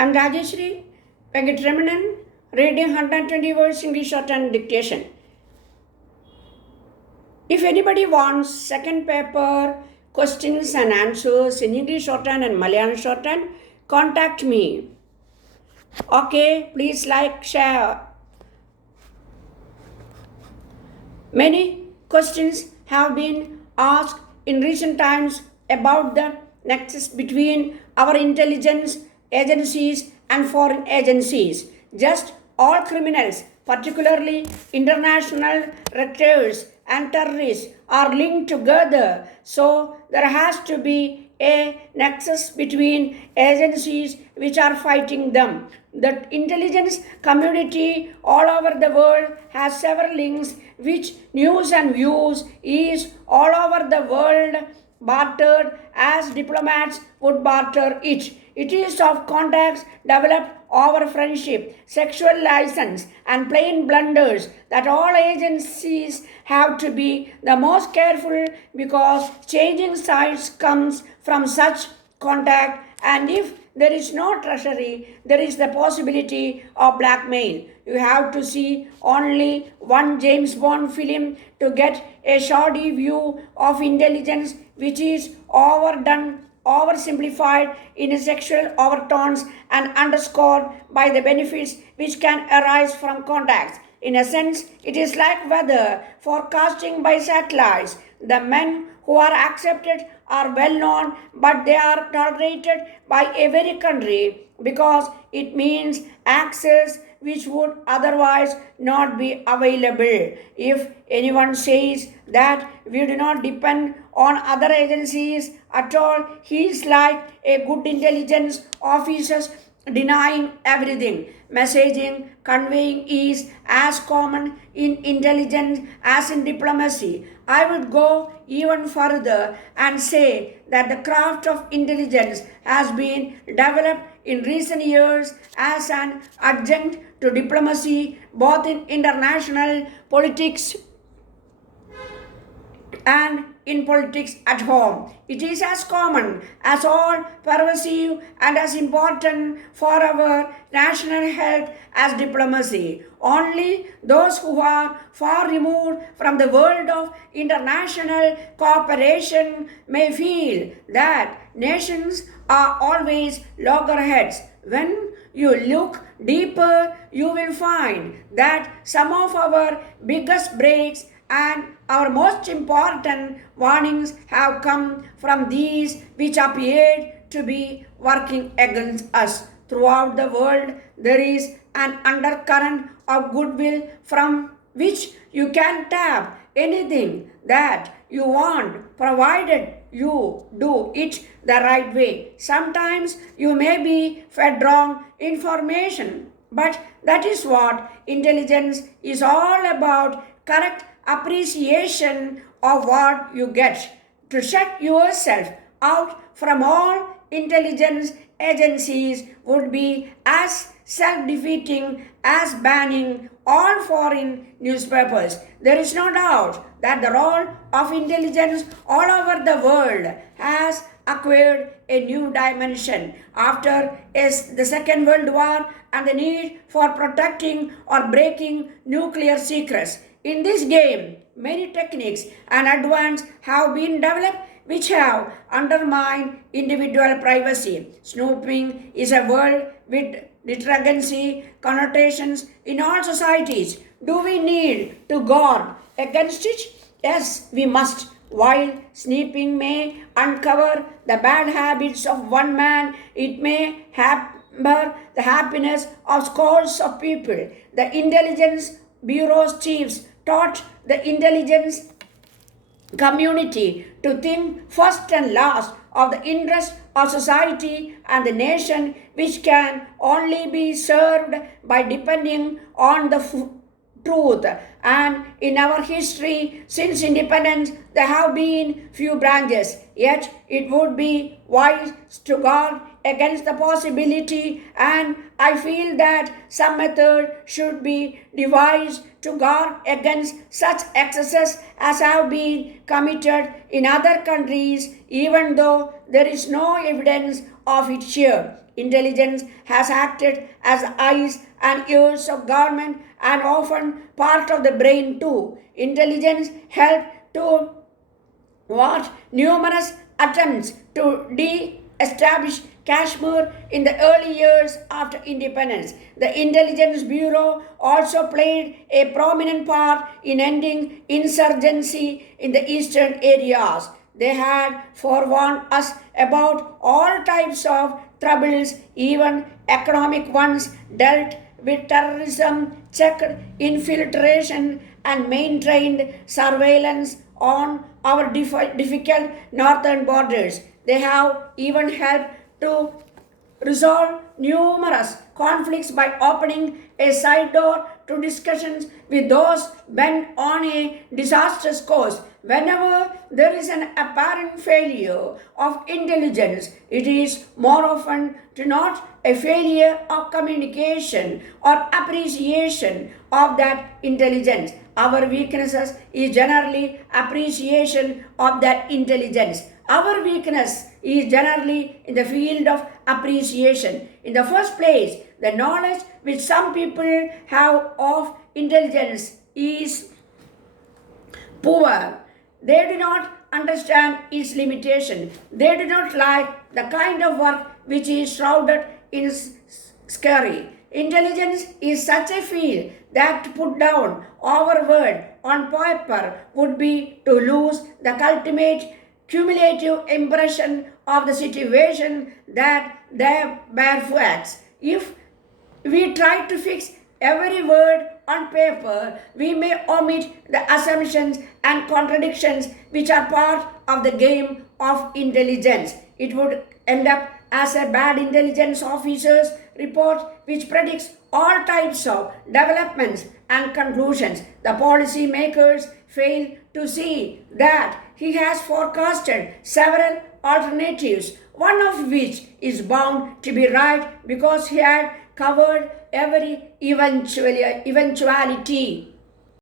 I'm Rajeswary, Venkitaramanan, reading 120 words English Shorthand Dictation. If anybody wants second paper questions and answers in English Shorthand and Malayalam Shorthand, contact me. Okay, please like, share. Many questions have been asked in recent times about the nexus between our intelligence agencies and foreign agencies. Just all criminals, particularly international recruiters and terrorists, are linked together. So there has to be a nexus between agencies which are fighting them. The intelligence community all over the world has several links which news and views is all over the world bartered as diplomats would barter it. It is of contacts developed over friendship, sexual license, and plain blunders that all agencies have to be the most careful because changing sides comes from such contact, and if there is no treasury, there is the possibility of blackmail. You have to see only one James Bond film to get a shoddy view of intelligence which is overdone, oversimplified in sexual overtones and underscored by the benefits which can arise from contacts. In a sense, it is like weather forecasting by satellites. The men who are accepted are well known, but they are tolerated by a very country because it means access which would otherwise not be available. If anyone says that we do not depend on other agencies at all, he is like a good intelligence officer denying everything. Messaging, conveying is as common in intelligence as in diplomacy. I would go even further and say that the craft of intelligence has been developed in recent years as an adjunct to diplomacy, both in international politics and in politics at home. It is as common, as all pervasive, and as important for our national health as diplomacy. Only those who are far removed from the world of international cooperation may feel that nations are always loggerheads. When you look deeper, you will find that some of our biggest breaks and our most important warnings have come from these which appeared to be working against us. Throughout the world, there is an undercurrent of goodwill from which you can tap anything that you want, provided you do it the right way. Sometimes you may be fed wrong information, but that is what intelligence is all about: correct appreciation of what you get. To shut yourself out from all intelligence agencies would be as self-defeating as banning all foreign newspapers. There is no doubt that the role of intelligence all over the world has acquired a new dimension after the Second World War and the need for protecting or breaking nuclear secrets. In this game, many techniques and advances have been developed which have undermined individual privacy. Snooping is a word with detergency connotations in all societies. Do we need to guard against it? Yes, we must. While snooping may uncover the bad habits of one man, it may hamper the happiness of scores of people. The intelligence bureau's chiefs taught the intelligence community to think first and last of the interest of society and the nation, which can only be served by depending on the truth. And in our history, since independence, there have been few branches, yet it would be wise to guard against the possibility, and I feel that some method should be devised to guard against such excesses as have been committed in other countries, even though there is no evidence of its share. Intelligence has acted as the eyes and ears of government and often part of the brain too. Intelligence helped to what numerous attempts to de-establish Kashmir in the early years after independence. The Intelligence Bureau also played a prominent part in ending insurgency in the eastern areas. They had forewarned us about all types of troubles, even economic ones, dealt with terrorism, checked infiltration, and maintained surveillance on our difficult northern borders. They have even helped to resolve numerous conflicts by opening a side door to discussions with those bent on a disastrous course. Whenever there is an apparent failure of intelligence, it is more often to not a failure of communication or appreciation of that intelligence. Our weaknesses is generally appreciation of that intelligence. Our weakness is generally in the field of appreciation. In the first place, the knowledge which some people have of intelligence is poor. They do not understand its limitation. They do not like the kind of work which is shrouded in scary. Intelligence is such a field that to put down our word on paper would be to lose the ultimate cumulative impression of the situation that they bear facts. If we try to fix every word on paper, we may omit the assumptions and contradictions which are part of the game of intelligence. It would end up as a bad intelligence officer's report which predicts all types of developments and conclusions. The policy makers fail to see that he has forecasted several alternatives, one of which is bound to be right because he had covered every eventuality.